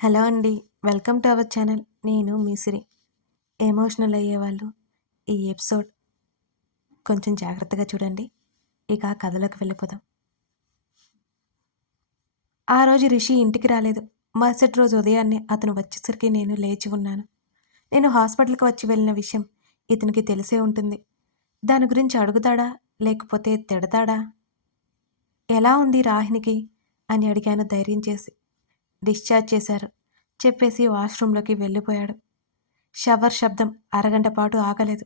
Hello అండి. Welcome to our channel. నేను మీ సిరి. Emotional అయ్యేవాళ్ళు ఈ ఎపిసోడ్ కొంచెం జాగ్రత్తగా చూడండి. ఇక కథలోకి వెళ్ళిపోదాం. ఆ రోజు రిషి ఇంటికి రాలేదు. మరుసటి రోజు ఉదయాన్నే అతను వచ్చేసరికి నేను లేచి ఉన్నాను. నేను హాస్పిటల్‌కి వచ్చి వెళ్ళిన విషయం ఇతనికి తెలిసే ఉంటుంది. దాని గురించి అడుగుతాడా? లేకపోతే తిడతాడా? ఎలా ఉంది రాహినికి? అని అడిగాను ధైర్యం చేసి. డిశ్చార్జ్ చేశారు చెప్పేసి వాష్‌రూమ్‌లోకి వెళ్ళిపోయాడు. షవర్ శబ్దం అరగంట పాటు ఆగలేదు.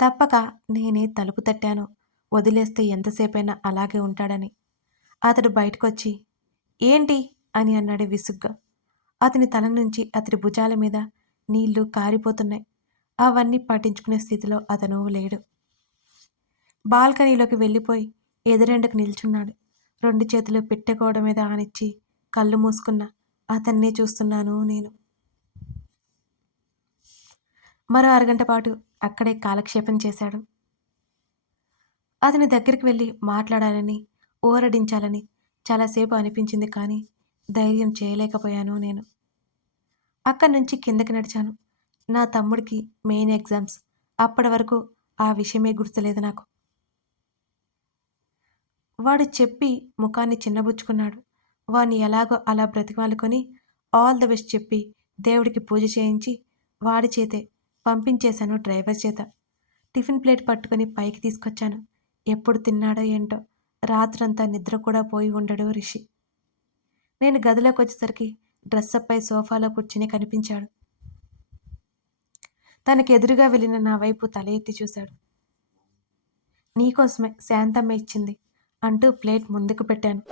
తప్పక నేనే తలుపు తట్టాను. వదిలేస్తే ఎంతసేపైనా అలాగే ఉంటాడని. అతడు బయటకొచ్చి, ఏంటి? అని అన్నాడు విసుగ్గా. అతని తల నుంచి అతడి భుజాల మీద నీళ్లు కారిపోతున్నాయి. అవన్నీ పట్టించుకునే స్థితిలో అతను లేడు. బాల్కనీలోకి వెళ్ళిపోయి ఎదురెండకు నిల్చున్నాడు. 2 చేతులు పెట్టెగోడ మీద ఆనిచ్చి కళ్ళు మూసుకున్న అతన్నే చూస్తున్నాను నేను. మరో అరగంట పాటు అక్కడే కాలక్షేపం చేశాడు. అతని దగ్గరికి వెళ్ళి మాట్లాడాలని, ఊరడించాలని చాలాసేపు అనిపించింది కానీ ధైర్యం చేయలేకపోయాను నేను. అక్కడి నుంచి కిందకి నడిచాను. నా తమ్ముడికి మెయిన్ ఎగ్జామ్స్. అప్పటి వరకు ఆ విషయమే గుర్తులేదు నాకు. వాడు చెప్పి ముఖాన్ని చిన్నబుచ్చుకున్నాడు. వాణ్ణి ఎలాగో అలా బ్రతిమాలుకొని ఆల్ ద బెస్ట్ చెప్పి దేవుడికి పూజ చేయించి వాడి చేతే పంపించేశాను డ్రైవర్ చేత. టిఫిన్ ప్లేట్ పట్టుకుని పైకి తీసుకొచ్చాను. ఎప్పుడు తిన్నాడో ఏంటో రాత్రంతా నిద్ర కూడా పోయి ఉండడు రిషి. నేను గదిలోకొచ్చేసరికి డ్రెస్సప్ అయి సోఫాలో కూర్చుని కనిపించాడు. తనకెదురుగా వెళ్ళిన నా వైపు తల ఎత్తి చూశాడు. నీకోసమే శాంతమ్మ ఇచ్చింది అంటూ ప్లేట్ ముందుకు పెట్టాను.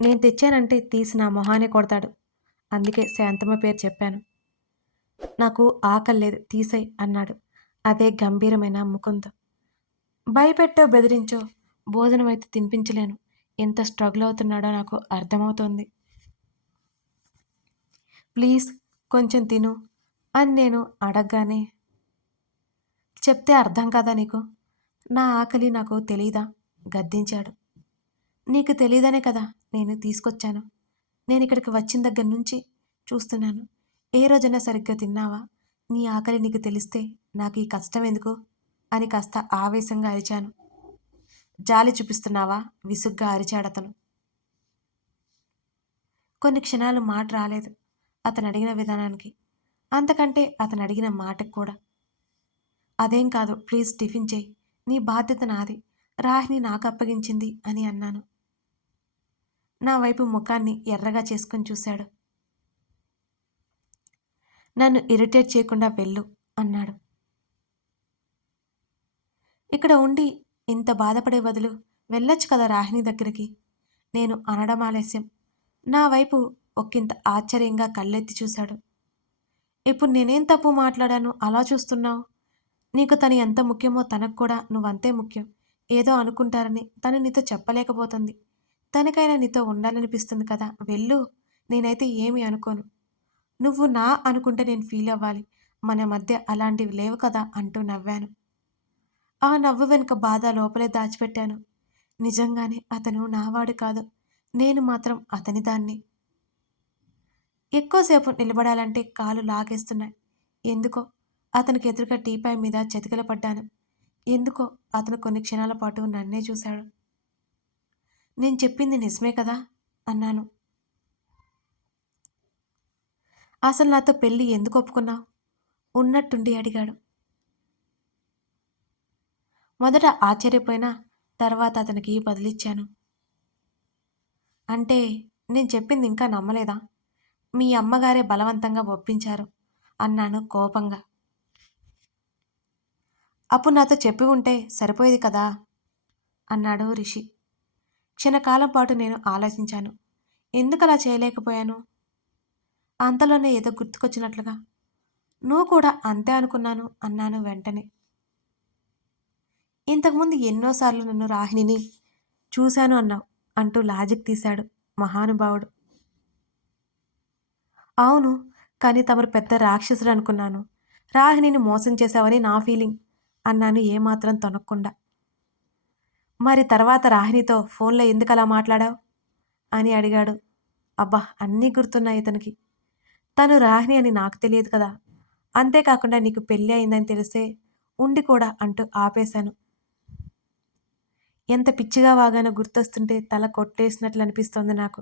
నేను తెచ్చానంటే తీసి నా మొహానే కొడతాడు. అందుకే శాంతమ్మ పేరు చెప్పాను. నాకు ఆకల్లేదు తీసేయ్ అన్నాడు అదే గంభీరమైన ముఖంతో. భయపెట్టో బెదిరించో భోజనమైతే తినిపించలేను. ఎంత స్ట్రగుల్ అవుతున్నాడో నాకు అర్థమవుతోంది. ప్లీజ్ కొంచెం తిను అని నేను అడగగానే, చెప్తే అర్థం కాదా నీకు? నా ఆకలి నాకు తెలీదా? గద్దించాడు. నీకు తెలీదనే కదా నేను తీసుకొచ్చాను. నేనిక్కడికి వచ్చిన దగ్గర నుంచి చూస్తున్నాను. ఏ రోజైనా సరిగ్గా తిన్నావా? నీ ఆకలి నీకు తెలిస్తే నాకు ఈ కష్టం ఎందుకు? అని కాస్త ఆవేశంగా అరిచాను. జాలి చూపిస్తున్నావా? విసుగ్గా అరిచాడతను. కొన్ని క్షణాలు మాట రాలేదు అతనడిగిన విధానానికి. అంతకంటే అతనడిగిన మాటకు కూడా. అదేం కాదు ప్లీజ్ టిఫిన్ చెయ్యి. నీ బాధ్యత నాది. రాహిని నాకు అప్పగించింది అని అన్నాను. నా వైపు ముఖాన్ని ఎర్రగా చేసుకొని చూశాడు. నన్ను ఇరిటేట్ చేయకుండా వెళ్ళు అన్నాడు. ఇక్కడ ఉండి ఇంత బాధపడే బదులు వెళ్ళొచ్చు కదా రాహిని దగ్గరికి. నేను అనడం ఆలస్యం. నా వైపు ఒక్కింత ఆశ్చర్యంగా కళ్ళెత్తి చూశాడు. ఇప్పుడు నేనేం తప్పు మాట్లాడాను అలా చూస్తున్నావు? నీకు తను ఎంత ముఖ్యమో తనకు కూడా నువ్వంతే ముఖ్యం. ఏదో అనుకుంటారని తను నీతో చెప్పలేకపోతుంది. తనకైనా నీతో ఉండాలనిపిస్తుంది కదా వెళ్ళు. నేనైతే ఏమీ అనుకోను. నువ్వు నా అనుకుంటే నేను ఫీల్ అవ్వాలి. మన మధ్య అలాంటివి లేవు కదా అంటూ నవ్వాను. ఆ నవ్వు వెనుక బాధ లోపలే దాచిపెట్టాను. నిజంగానే అతను నావాడు కాదు. నేను మాత్రం అతని దాన్ని. ఎక్కువసేపు నిలబడాలంటే కాలు లాగేస్తున్నాయి. ఎందుకో అతనికి ఎదురుగా టీపాయ్ మీద చతికిలపడ్డాను. ఎందుకో అతను కొన్ని క్షణాల పాటు నన్నే చూశాడు. నేను చెప్పింది నిజమే కదా అన్నాను. అసలు నాతో పెళ్లి ఎందుకు ఒప్పుకున్నావు? ఉన్నట్టుండి అడిగాడు. మొదట ఆశ్చర్యపోయినా తర్వాత అతనికి బదిలిచ్చాను. అంటే నేను చెప్పింది ఇంకా నమ్మలేదా? మీ అమ్మగారే బలవంతంగా ఒప్పించారు అన్నాను కోపంగా. అప్పుడు నాతో చెప్పి ఉంటే సరిపోయేది కదా అన్నాడు రిషి. క్షణకాలం పాటు నేను ఆలోచించాను. ఎందుకలా చేయలేకపోయాను? అంతలోనే ఏదో గుర్తుకొచ్చినట్లుగా, నువ్వు కూడా అంతే అనుకున్నాను అన్నాను వెంటనే. ఇంతకుముందు ఎన్నోసార్లు నన్ను రాహిణిని చూశాను అన్నావు అంటూ లాజిక్ తీశాడు మహానుభావుడు. అవును, కానీ తమరు పెద్ద రాక్షసుడు అనుకున్నాను. రాహిణిని మోసం చేశావని నా ఫీలింగ్ అన్నాను ఏమాత్రం తొనక్కుండా. మరి తర్వాత రాహిణితో ఫోన్లో ఎందుకలా మాట్లాడావు అని అడిగాడు. అబ్బా! అన్నీ గుర్తున్నాయి ఇతనికి. తను రాహిణి అని నాకు తెలియదు కదా! అంతేకాకుండా నీకు పెళ్లి అయిందని తెలిసే ఉండి కూడా అంటూ ఆపేశాను. ఎంత పిచ్చిగా వాగానో గుర్తొస్తుంటే తల కొట్టేసినట్లనిపిస్తోంది నాకు.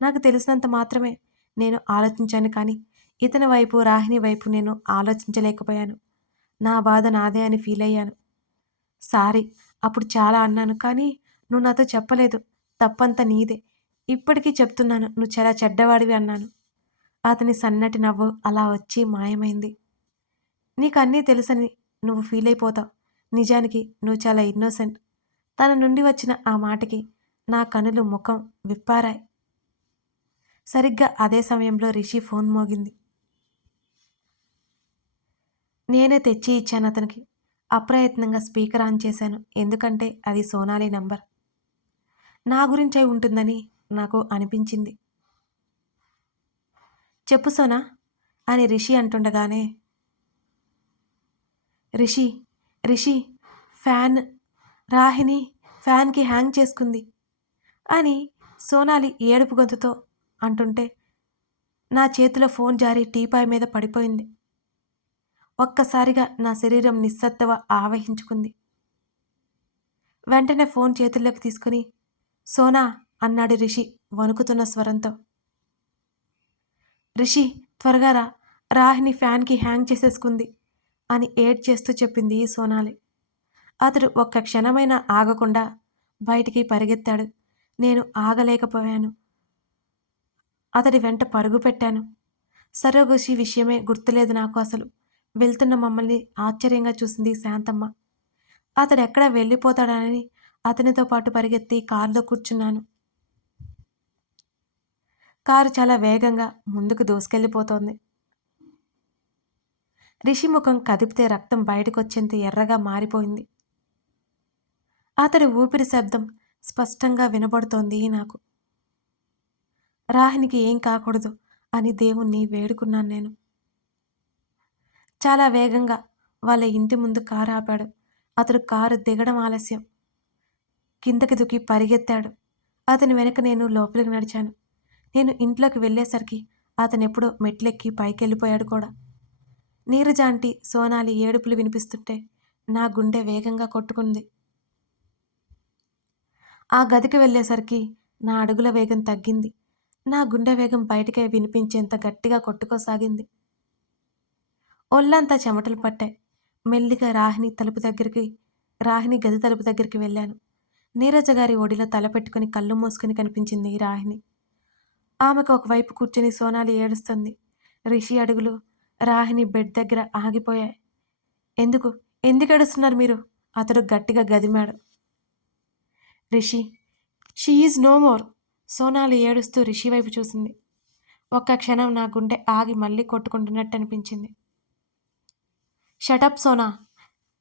నాకు తెలిసినంత మాత్రమే నేను ఆలోచించాను కానీ, ఇతని వైపు, రాహిణి వైపు నేను ఆలోచించలేకపోయాను. నా బాధ నాదే అని ఫీలయ్యాను. సారీ. అప్పుడు చాలా అన్నాను. కానీ నువ్వు నాతో చెప్పలేదు. తప్పంతా నీదే. ఇప్పటికీ చెప్తున్నాను. నువ్వు చాలా చెడ్డవాడివి అన్నాను. అతని సన్నటి నవ్వు అలా వచ్చి మాయమైంది. నీకన్నీ తెలుసని నువ్వు ఫీలయిపోతావు. నిజానికి నువ్వు చాలా ఇన్నోసెంట్. తన నుండి వచ్చిన ఆ మాటకి నా కనులు ముఖం విప్పారాయి. సరిగ్గా అదే సమయంలో రిషి ఫోన్ మోగింది. నేనే తెచ్చి ఇచ్చానతనికి. అప్రయత్నంగా స్పీకర్ ఆన్ చేశాను. ఎందుకంటే అది సోనాలి నంబర్. నా గురించే ఉంటుందని నాకు అనిపించింది. చెప్పు సోనా అని రిషి అంటుండగానే, రిషి, రిషి ఫ్యాన్ రాహిణి ఫ్యాన్‌కి హ్యాంగ్ చేసుకుంది అని సోనాలి ఏడుపు గొంతుతో అంటుంటే, నా చేతిలో ఫోన్ జారి టీపాయ్ మీద పడిపోయింది. ఒక్కసారిగా నా శరీరం నిస్సత్తువ ఆవహించుకుంది. వెంటనే ఫోన్ చేతుల్లోకి తీసుకుని, సోనా అన్నాడు రిషి వణుకుతున్న స్వరంతో. రిషి త్వరగా రా! రాహిణి ఫ్యాన్‌కి హ్యాంగ్ చేసేసుకుంది అని ఏడ్చేస్తూ చెప్పింది సోనాలి. అతడు ఒక్క క్షణమైనా ఆగకుండా బయటికి పరిగెత్తాడు. నేను ఆగలేకపోయాను. అతడి వెంట పరుగు పెట్టాను. సరోగసి విషయమే గుర్తులేదు నాకు అసలు. వెళ్తున్న మమ్మల్ని ఆశ్చర్యంగా చూసింది శాంతమ్మ. అతడెక్కడ వెళ్ళిపోతాడని అతనితో పాటు పరిగెత్తి కారులో కూర్చున్నాను. కారు చాలా వేగంగా ముందుకు దూసుకెళ్ళిపోతోంది. రిషి ముఖం కదిపితే రక్తం బయటకొచ్చేంత ఎర్రగా మారిపోయింది. అతడి ఊపిరి శబ్దం స్పష్టంగా వినబడుతోంది నాకు. రాహినికి ఏం కాకూడదు అని దేవుణ్ణి వేడుకున్నాను నేను. చాలా వేగంగా వాళ్ళ ఇంటి ముందు కారు ఆపాడు. అతడు కారు దిగడం ఆలస్యం. కిందకి దూకి పరిగెత్తాడు. అతని వెనక నేను లోపలికి నడిచాను. నేను ఇంట్లోకి వెళ్ళేసరికి అతనెప్పుడో మెట్లెక్కి పైకెళ్ళిపోయాడు కూడా. నీరజ ఆంటీ, సోనాలి ఏడుపులు వినిపిస్తుంటే నా గుండె వేగంగా కొట్టుకుంది. ఆ గదికి వెళ్ళేసరికి నా అడుగుల వేగం తగ్గింది. నా గుండె వేగం బయటికే వినిపించేంత గట్టిగా కొట్టుకోసాగింది. ఒళ్ళంతా చెమటలు పట్టాయి. మెల్లిగా రాహిణి గది తలుపు దగ్గరికి వెళ్ళాను. నీరజ గారి ఒడిలో తల పెట్టుకుని కళ్ళు మూసుకుని కనిపించింది రాహిణి. ఆమెకు ఒకవైపు కూర్చుని సోనాలి ఏడుస్తుంది. రిషి అడుగులు రాహిణి బెడ్ దగ్గర ఆగిపోయాయి. ఎందుకు ఎందుకు ఏడుస్తున్నారు మీరు? అతడు గట్టిగా గదిమాడు. Rishi, she is no more. Sonali ఏడుస్తూ రిషి వైపు చూసింది. ఒక్క క్షణం నా గుండె ఆగి మళ్ళీ కొట్టుకుంటున్నట్టు అనిపించింది. షటప్ సోనా,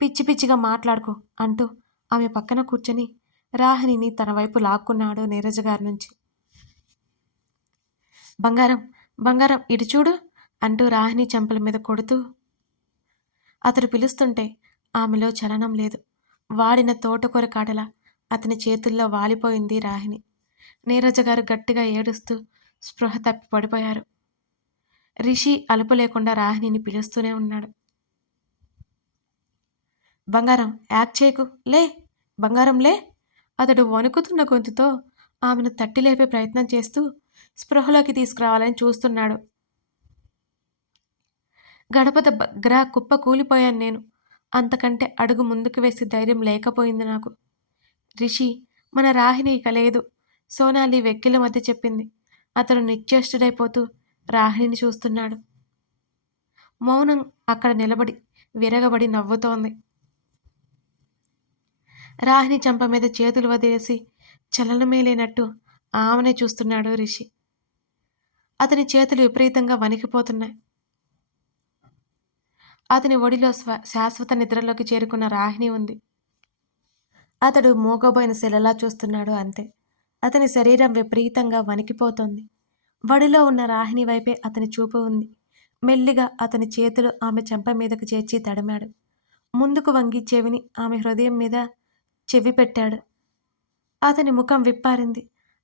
పిచ్చి పిచ్చిగా మాట్లాడుకో అంటూ ఆమె పక్కన కూర్చొని రాహిణిని తన వైపు లాక్కున్నాడు నీరజ గారి నుంచి. బంగారం, బంగారం ఇటు చూడు అంటూ రాహిణి చెంపల మీద కొడుతూ అతడు పిలుస్తుంటే ఆమెలో చలనం లేదు. వాడిన తోటకూర కాడలా అతని చేతుల్లో వాలిపోయింది రాహిణి. నీరజ గారు గట్టిగా ఏడుస్తూ స్పృహ తప్పి పడిపోయారు. రిషి అలుపు లేకుండా రాహిణిని పిలుస్తూనే ఉన్నాడు. బంగారం యాక్ట్ చేయకు, లే బంగారం లే. అతడు వణుకుతున్న గొంతుతో ఆమెను తట్టి లేపే ప్రయత్నం చేస్తూ స్పృహలోకి తీసుకురావాలని చూస్తున్నాడు. గడప దగ్గర కుప్ప కూలిపోయాను నేను. అంతకంటే అడుగు ముందుకు వేసి ధైర్యం లేకపోయింది నాకు. రిషి, మన రాహిణి ఇక లేదు, సోనాలి వెక్కిల మధ్య చెప్పింది. అతడు నిశ్చేష్టుడైపోతూ రాహిణిని చూస్తున్నాడు. మౌనం అక్కడ నిలబడి విరగబడి నవ్వుతోంది. రాహిణి చెంప మీద చేతులు వదిలేసి చలనమే లేనట్టు ఆమెనే చూస్తున్నాడు రిషి. అతని చేతులు విపరీతంగా వణికిపోతున్నాయి. అతని ఒడిలో శాశ్వత నిద్రలోకి చేరుకున్న రాహిణి ఉంది. అతడు మూగబోయిన శిలలా చూస్తున్నాడు అంతే. అతని శరీరం విపరీతంగా వణికిపోతోంది. వడిలో ఉన్న రాహిణి వైపే అతని చూపు ఉంది. మెల్లిగా అతని చేతులు ఆమె చెంప మీదకు చేర్చి తడిమాడు. ముందుకు వంగి చెవిని ఆమె హృదయం మీద చెవి పెట్టాడు. అతని ముఖం విప్పారింది.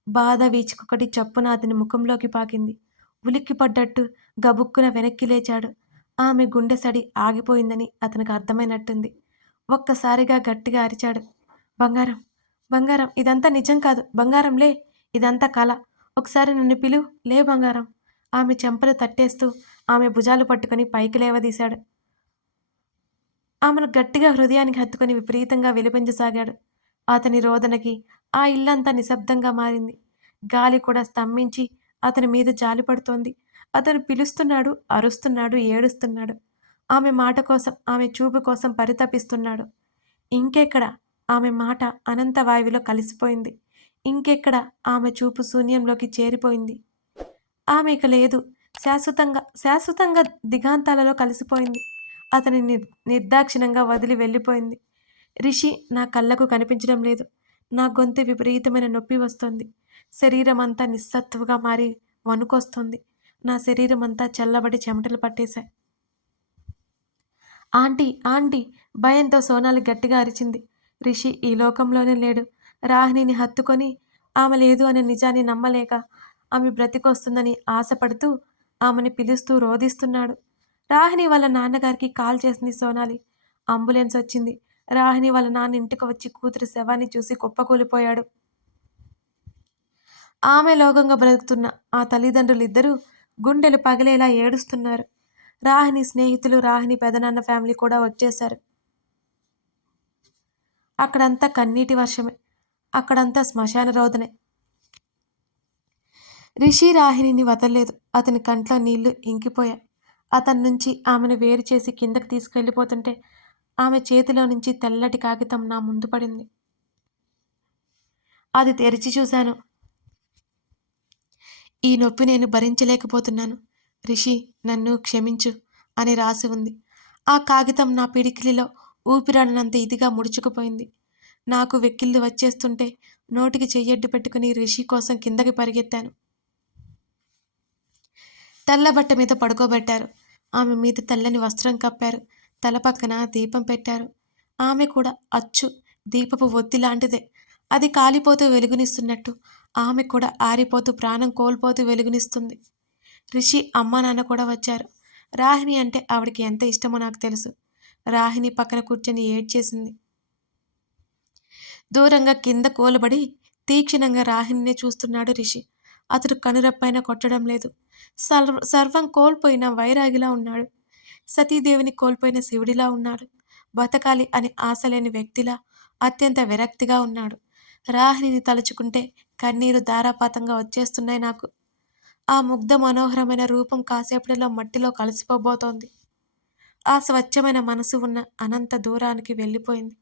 బాధ వీచుకొకటి చప్పున అతని ముఖంలోకి పాకింది. ఉలిక్కిపడ్డట్టు గబుక్కున వెనక్కి లేచాడు. ఆమె గుండె సడి ఆగిపోయిందని అతనికి అర్థమైనట్టుంది. ఒక్కసారిగా గట్టిగా అరిచాడు. బంగారం, బంగారం, ఇదంతా నిజం కాదు. బంగారం లే, ఇదంతా కల. ఒకసారి నన్ను పిలువు, లే బంగారం. ఆమె చెంపలు తట్టేస్తూ ఆమె భుజాలు పట్టుకొని పైకి లేవదీశాడు. ఆమెను గట్టిగా హృదయానికి హత్తుకొని విపరీతంగా విలపించసాగాడు. అతని రోదనకి ఆ ఇల్లంతా నిశ్శబ్దంగా మారింది. గాలి కూడా స్తంభించి అతని మీద జాలిపడుతోంది. అతను పిలుస్తున్నాడు, అరుస్తున్నాడు, ఏడుస్తున్నాడు. ఆమె మాట కోసం, ఆమె చూపు కోసం పరితపిస్తున్నాడు. ఇంకెక్కడ? ఆమె మాట అనంత వాయువులో కలిసిపోయింది. ఇంకెక్కడ? ఆమె చూపు శూన్యంలోకి చేరిపోయింది. ఆమె ఇక లేదు. శాశ్వతంగా దిగాంతాలలో కలిసిపోయింది. అతని నిర్దాక్షిణ్యంగా వదిలి వెళ్ళిపోయింది. రిషి నా కళ్ళకు కనిపించడం లేదు. నా గొంతు విపరీతమైన నొప్పి వస్తోంది. శరీరమంతా నిస్సత్తువగా మారి వణుకొస్తోంది. నా శరీరమంతా చల్లబడి చెమటలు పట్టేశాయి. Aunty, aunty! భయంతో సోనాలి గట్టిగా అరిచింది. రిషి ఈ లోకంలోనే లేడు. రాహిణిని హత్తుకొని ఆమె లేదు అనే నిజాన్ని నమ్మలేక, ఆమె బ్రతికొస్తుందని ఆశపడుతూ ఆమెని పిలుస్తూ రోదిస్తున్నాడు. రాహిణి వాళ్ళ నాన్నగారికి కాల్ చేసింది సోనాలి. అంబులెన్స్ వచ్చింది. రాహిణి వాళ్ళ నాన్న ఇంటికి వచ్చి కూతురి శవాన్ని చూసి కుప్పకూలిపోయాడు. ఆమె లోకంగా బ్రతుకుతున్న ఆ తల్లిదండ్రులిద్దరూ గుండెలు పగిలేలా ఏడుస్తున్నారు. రాహిణి స్నేహితులు, రాహిణి పెదనాన్న ఫ్యామిలీ కూడా వచ్చేశారు. అక్కడంతా కన్నీటి వర్షమే. అక్కడంతా శ్మశాన రోదనే. రిషి రాహిణిని వదల్లేదు. అతని కంట్లో నీళ్లు ఇంకిపోయాయి. అతని నుంచి ఆమెను వేరు చేసి కిందకి తీసుకెళ్ళిపోతుంటే ఆమె చేతిలో నుంచి తెల్లటి కాగితం నా ముందు పడింది. అది తెరిచి చూశాను. ఈ నొప్పి నేను భరించలేకపోతున్నాను. రిషి, నన్ను క్షమించు అని రాసి ఉంది. ఆ కాగితం నా పిడికిలిలో ఊపిరాడనంత ఇదిగా ముడుచుకుపోయింది. నాకు వెక్కిళ్ళు వచ్చేస్తుంటే నోటికి చెయ్యడ్డు పెట్టుకుని రిషి కోసం కిందకి పరిగెత్తాను. తెల్లబట్ట మీద పడుకోబెట్టారు. ఆమె మీద తెల్లని వస్త్రం కప్పారు. తల పక్కన దీపం పెట్టారు. ఆమె కూడా అచ్చు దీపపు ఒత్తి లాంటిదే. అది కాలిపోతూ వెలుగునిస్తున్నట్టు ఆమె కూడా ఆరిపోతూ ప్రాణం కోల్పోతూ వెలుగునిస్తుంది. రిషి అమ్మా నాన్న కూడా వచ్చారు. రాహిణి అంటే ఆవిడికి ఎంత ఇష్టమో నాకు తెలుసు. రాహిణి పక్కన కూర్చొని ఏడ్చేసింది. దూరంగా కింద కూలబడి తీక్షణంగా రాహిణినే చూస్తున్నాడు రిషి. అతడు కనురెప్పైన కొట్టడం లేదు. సర్వం కోల్పోయిన వైరాగిలా ఉన్నాడు. సతీదేవిని కోల్పోయిన శివుడిలా ఉన్నాడు. బతకాలి అని ఆశ లేని వ్యక్తిలా అత్యంత విరక్తిగా ఉన్నాడు. రాహిణిని తలుచుకుంటే కన్నీరు ధారాపాతంగా వచ్చేస్తున్నాయి నాకు. ఆ ముగ్ధ మనోహరమైన రూపం కాసేపటిలో మట్టిలో కలిసిపోబోతోంది. ఆ స్వచ్ఛమైన మనసు ఉన్న అనంత దూరానికి వెళ్ళిపోయింది.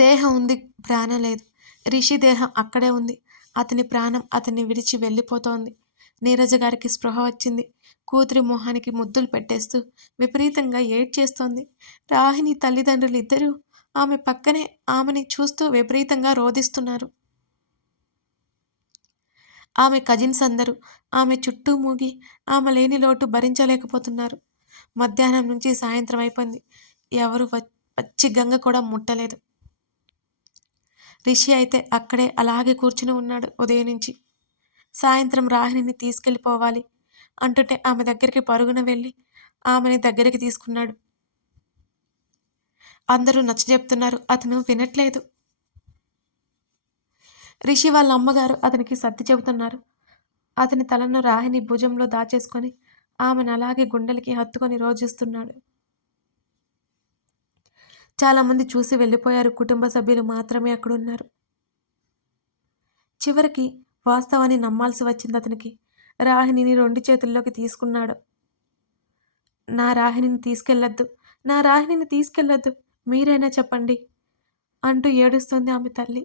దేహం ఉంది, ప్రాణం లేదు. రిషి దేహం అక్కడే ఉంది. అతని ప్రాణం అతన్ని విడిచి వెళ్ళిపోతోంది. నీరజ గారికి స్పృహ వచ్చింది. కూతురి మొహానికి ముద్దులు పెట్టేస్తూ విపరీతంగా ఏడ్చేస్తోంది. రాహిణి తల్లిదండ్రులు ఇద్దరూ ఆమె పక్కనే ఆమెని చూస్తూ విపరీతంగా రోదిస్తున్నారు. ఆమె కజిన్స్ అందరూ ఆమె చుట్టూ మూగి ఆమె లేని లోటు భరించలేకపోతున్నారు. మధ్యాహ్నం నుంచి సాయంత్రం అయిపోయింది. ఎవరు పచ్చి గంగ కూడా ముట్టలేదు. రిషి అయితే అక్కడే అలాగే కూర్చుని ఉన్నాడు ఉదయం నుంచి. సాయంత్రం రాహిణిని తీసుకెళ్ళిపోవాలి అంటుంటే ఆమె దగ్గరికి పరుగున వెళ్ళి ఆమెని దగ్గరికి తీసుకున్నాడు. అందరూ నచ్చజెప్తున్నారు. అతను వినట్లేదు. రిషి వాళ్ళ అమ్మగారు అతనికి సర్ది చెబుతున్నారు. అతని తలను రాహిణి భుజంలో దాచేసుకొని ఆమెను అలాగే గుండెలకి హత్తుకొని రోజిస్తున్నాడు. చాలామంది చూసి వెళ్ళిపోయారు. కుటుంబ సభ్యులు మాత్రమే అక్కడున్నారు. చివరికి వాస్తవాన్ని నమ్మాల్సి వచ్చింది అతనికి. రాహిణిని 2 చేతుల్లోకి తీసుకున్నాడు. నా రాహిణిని తీసుకెళ్ళొద్దు, నా రాహిణిని తీసుకెళ్ళొద్దు, మీరైనా చెప్పండి అంటూ ఏడుస్తోంది ఆమె తల్లి.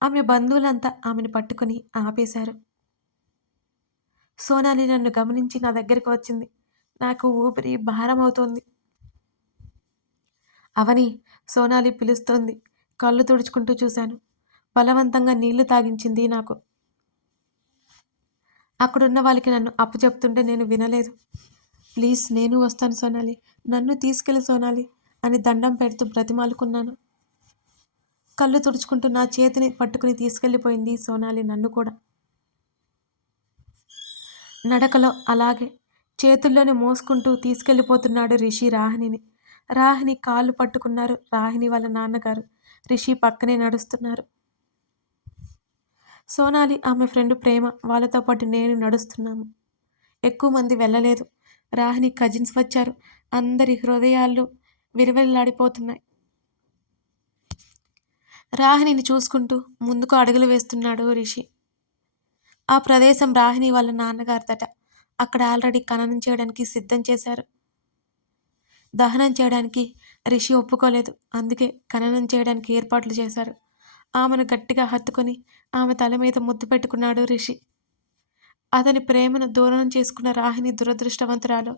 ఆమె బంధువులంతా ఆమెను పట్టుకుని ఆపేశారు. సోనాలి నన్ను గమనించి నా దగ్గరికి వచ్చింది. నాకు ఊపిరి భారమవుతోంది. అవని, సోనాలి పిలుస్తోంది. కళ్ళు తుడుచుకుంటూ చూశాను. బలవంతంగా నీళ్లు తాగించింది నాకు. అక్కడున్న వాళ్ళకి నన్ను అప్పచెప్తుంటే నేను వినలేదు. ప్లీజ్, నేను వస్తాను సోనాలి, నన్ను తీసుకెళ్ళి సోనాలి అని దండం పెడుతూ బ్రతిమాలుకున్నాను. కళ్ళు తుడుచుకుంటూ నా చేతిని పట్టుకుని తీసుకెళ్ళిపోయింది సోనాలి నన్ను కూడా. నడకలో అలాగే చేతుల్లోనే మోసుకుంటూ తీసుకెళ్ళిపోతున్నాడు రిషి రాహిణిని. రాహిణి కాళ్ళు పట్టుకున్నారు రాహిణి వాళ్ళ నాన్నగారు. రిషి పక్కనే నడుస్తున్నారు. సోనాలి, ఆమె ఫ్రెండ్ ప్రేమ వాళ్ళతో పాటు నేను నడుస్తున్నాము. ఎక్కువ మంది వెళ్ళలేదు. రాహిణి కజిన్స్ వచ్చారు. అందరి హృదయాలు విరవెల్లాడిపోతున్నాయి. రాహిణిని చూసుకుంటూ ముందుకు అడుగులు వేస్తున్నాడు రిషి. ఆ ప్రదేశం రాహిణి వాళ్ళ నాన్నగారిదట. అక్కడ ఆల్రెడీ ఖననం చేయడానికి సిద్ధం చేశారు. దహనం చేయడానికి రిషి ఒప్పుకోలేదు. అందుకే ఖననం చేయడానికి ఏర్పాట్లు చేశారు. ఆమెను గట్టిగా హత్తుకొని ఆమె తల మీద ముద్దు పెట్టుకున్నాడు రిషి. అతని ప్రేమను దూరం చేసుకున్న రాహిణి దురదృష్టవంతురాలు,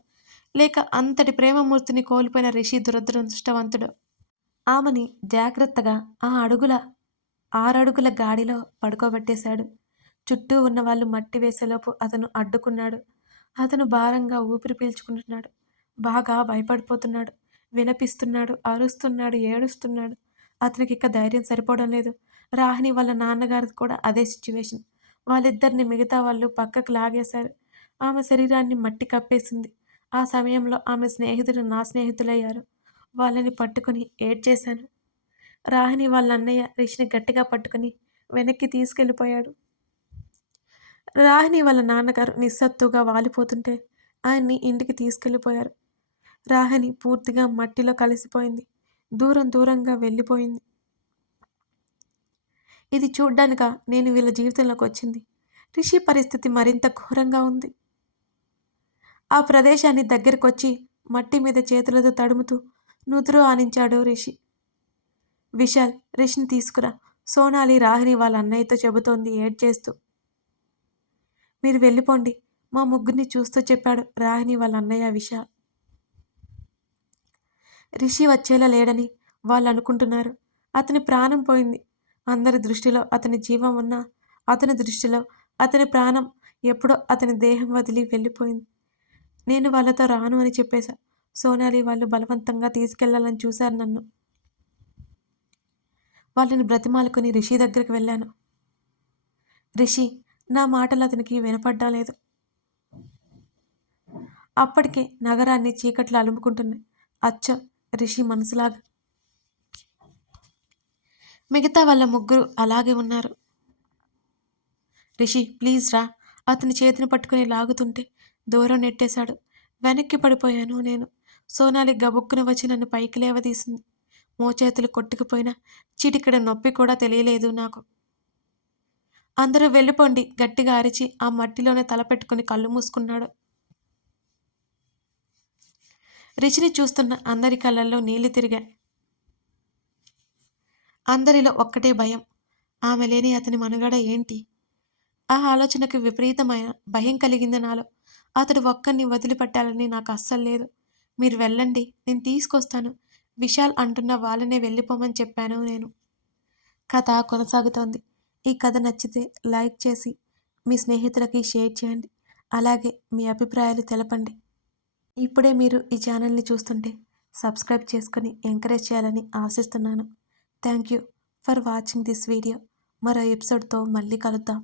లేక అంతటి ప్రేమమూర్తిని కోల్పోయిన రిషి దురదృష్టవంతుడు. ఆమెని జాగ్రత్తగా 6 అడుగుల గాడిలో పడుకోబెట్టేశాడు. చుట్టూ ఉన్నవాళ్ళు మట్టి వేసేలోపు అతను అడ్డుకున్నాడు. అతను భారంగా ఊపిరి పీల్చుకుంటున్నాడు. బాగా భయపడిపోతున్నాడు. విలపిస్తున్నాడు, అరుస్తున్నాడు, ఏడుస్తున్నాడు. అతనికి ఇక ధైర్యం సరిపోవడం లేదు. రాహిణి వాళ్ళ నాన్నగారిది కూడా అదే సిచ్యువేషన్. వాళ్ళిద్దరిని మిగతా వాళ్ళు పక్కకు లాగేశారు. ఆమె శరీరాన్ని మట్టి కప్పేసింది. ఆ సమయంలో ఆమె స్నేహితులు నా స్నేహితులయ్యారు. వాళ్ళని పట్టుకుని ఏడ్చేశాను. రాహిణి వాళ్ళ అన్నయ్య రిషిని గట్టిగా పట్టుకుని వెనక్కి తీసుకెళ్ళిపోయాడు. రాహిణి వాళ్ళ నాన్నగారు నిస్సత్తుగా వాలిపోతుంటే ఆయన్ని ఇంటికి తీసుకెళ్ళిపోయారు. రాహిణి పూర్తిగా మట్టిలో కలిసిపోయింది. దూరంగా వెళ్ళిపోయింది. ఇది చూడ్డానికా నేను వీళ్ళ జీవితంలోకి వచ్చింది. రిషి పరిస్థితి మరింత ఘోరంగా ఉంది. ఆ ప్రదేశాన్ని దగ్గరకొచ్చి మట్టి మీద చేతులతో తడుముతూ నుదురు ఆనించాడు రిషి. విశాల్, రిషిని తీసుకురా, సోనాలి రాహిణి వాళ్ళ అన్నయ్యతో చెబుతోంది ఏడ్చేస్తూ. మీరు వెళ్ళిపోండి, మా ముగ్గురిని చూస్తూ చెప్పాడు రాహిణి వాళ్ళ అన్నయ్య విశాల్. రిషి వచ్చేలా లేడని వాళ్ళు అనుకుంటున్నారు. అతని ప్రాణం పోయింది. అందరి దృష్టిలో అతని జీవం ఉన్నా అతని దృష్టిలో అతని ప్రాణం ఎప్పుడో అతని దేహం వదిలి వెళ్ళిపోయింది. నేను వాళ్ళతో రాను అని చెప్పేశా. సోనాలి వాళ్ళు బలవంతంగా తీసుకెళ్లాలని చూశారు నన్ను. వాళ్ళని బ్రతిమాలుకొని రిషి దగ్గరికి వెళ్ళాను. రిషి, నా మాటలు అతనికి వినపడ్డా లేదు. అప్పటికే నగరాన్ని చీకట్లు అలుముకుంటున్నాయి. అచ్చం రిషి మనసులాగా. మిగతా వాళ్ళ ముగ్గురు అలాగే ఉన్నారు. రిషి, ప్లీజ్ రా. అతని చేతిని పట్టుకుని లాగుతుంటే దూరం నెట్టేశాడు. వెనక్కి పడిపోయాను నేను. సోనాలి గబుక్కున వచ్చి నన్ను పైకి లేవదీసింది. మోచేతులు కొట్టుకుపోయినా చిటికెడ నొప్పి కూడా తెలియలేదు నాకు. అందరూ వెళ్ళిపోండి, గట్టిగా అరిచి ఆ మట్టిలోనే తల పెట్టుకుని కళ్ళు మూసుకున్నాడు. రిషిని చూస్తున్న అందరి కళ్ళల్లో నీళ్లు తిరిగాయి. అందరిలో ఒక్కటే భయం. ఆమె లేని అతని మనుగడ ఏంటి? ఆ ఆలోచనకు విపరీతమైన భయం కలిగింది నాలో. అతడు ఒక్కరిని వదిలిపెట్టాలని నాకు అస్సలు లేదు. మీరు వెళ్ళండి, నేను తీసుకొస్తాను. విశాల్ అంటున్న వాళ్ళనే వెళ్ళిపోమని చెప్పాను నేను. కథ కొనసాగుతోంది. ఈ కథ నచ్చితే లైక్ చేసి మీ స్నేహితులకి షేర్ చేయండి. అలాగే మీ అభిప్రాయాలు తెలపండి. ఇప్పుడే మీరు ఈ ఛానల్ని చూస్తుంటే సబ్స్క్రైబ్ చేసుకొని ఎంకరేజ్ చేయాలని ఆశిస్తున్నాను. Thank you for watching this video. మరో ఎపిసోడ్తో మళ్ళీ కలుద్దాం.